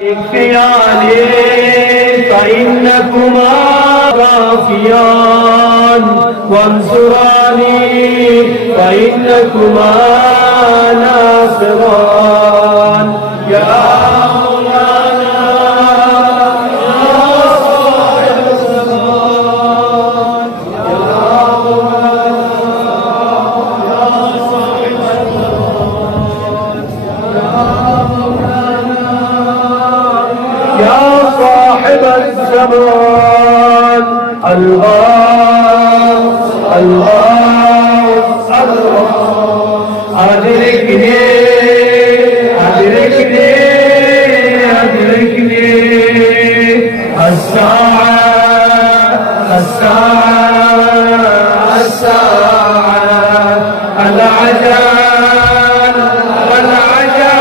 اكفياني فإنكما رافيان وانصراني فإنكما ناصران يا مولانا يا صاحب الزمان يا مولانا يا صاحب الزمان يا صاحب الزمان الغاث الغاث الغاث أدركني أدركني أدركني الساعة الساعة الساعة العجل العجل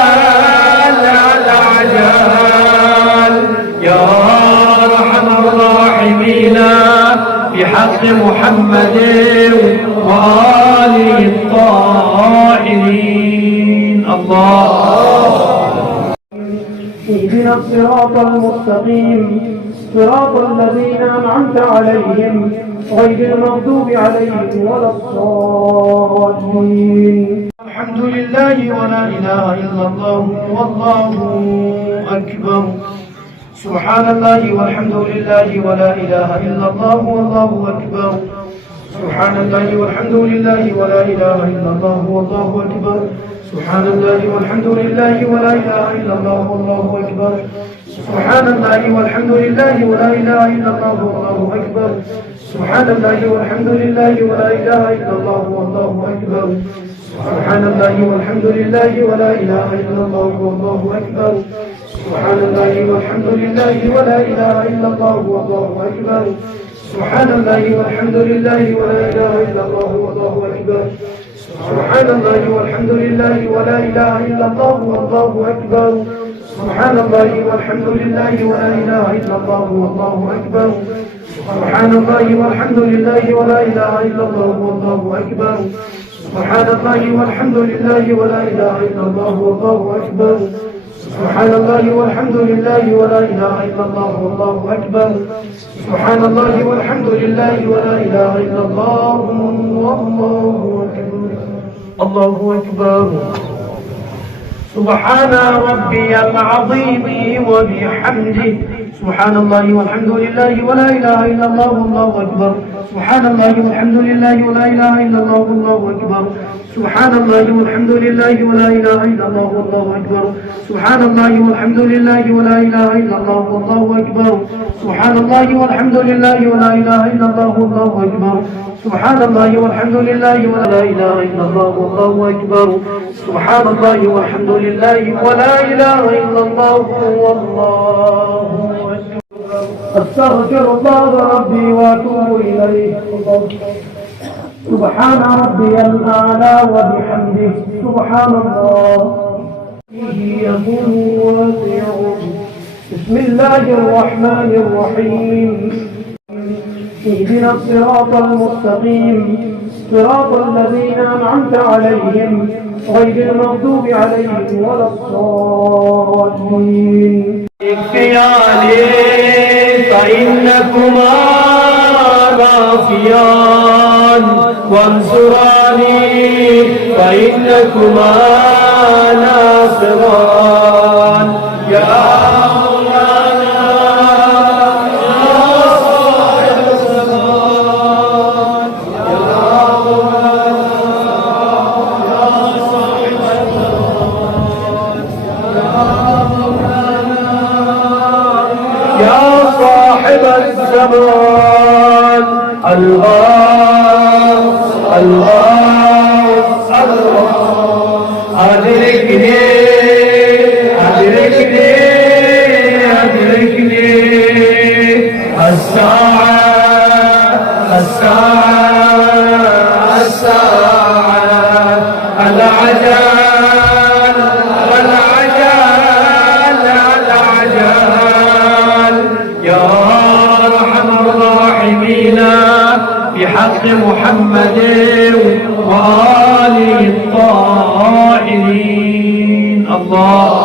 العجل يا أرحم الراحمين بحق محمد وآله الطاهرين الله. اهدنا الصراط المستقيم صراط الذين أنعمت عليهم غير المغضوب عليهم ولا الضالين. الحمد لله ولا إله إلا الله والله أكبر. سبحان الله والحمد لله ولا إله إلا الله والله أكبر. سبحان الله والحمد لله ولا إله إلا الله والله أكبر. سبحان الله والحمد لله ولا إله إلا الله والله أكبر. سبحان الله والحمد لله ولا إله إلا الله والله أكبر. سبحان الله والحمد لله ولا إله إلا الله والله أكبر. سبحان الله والحمد لله ولا إله إلا الله والله أكبر. سبحان الله والحمد لله ولا إله إلا الله والله أكبر. سبحان الله والحمد لله ولا إله إلا الله والله أكبر. سبحان الله والحمد لله ولا إله إلا الله والله أكبر. سبحان الله والحمد لله ولا إله إلا الله والله أكبر. سبحان الله والحمد لله ولا إله إلا الله والله أكبر. سبحان الله والحمد لله ولا إله إلا الله والله أكبر. سبحان الله والحمد لله ولا إله إلا الله والله أكبر. سبحان الله والحمد لله ولا إله إلا الله والله أكبر. الله أكبر. سبحان ربي العظيم وبحمده. سبحان الله والحمد لله ولا إله إلا الله والله أكبر. سبحان الله والحمد لله ولا إله إلا الله والله أكبر. سبحان الله والحمد لله ولا إله إلا الله والله أكبر. سبحان الله والحمد لله ولا إله إلا الله والله أكبر. سبحان الله والحمد لله ولا إله إلا الله والله أكبر. سبحان الله والحمد لله ولا إله إلا الله والله أكبر. سبحان الله والحمد لله ولا إله إلا الله والله أكبر. أستغفر الله ربي وأتوب إليه. سبحان ربي الأعلى وبحمده سبحان الله يقول. بسم الله الرحمن الرحيم. اهدنا الصراط المستقيم صراط الذين أنعمت عليهم غير المغضوب عليهم ولا الضالين. اكفياني فإنكما رافيان وانصراني فإنكما ناصران يا مولانا يا صاحب الزمان يا مولانا يا صاحب الزمان يا صاحب الزمان الغاث الغاث الغاث أدركني أدركني أدركني الساعة الساعة الساعة العجل العجل العجل يا أرحم الراحمين بحق محمد وآله الطاهرين الله.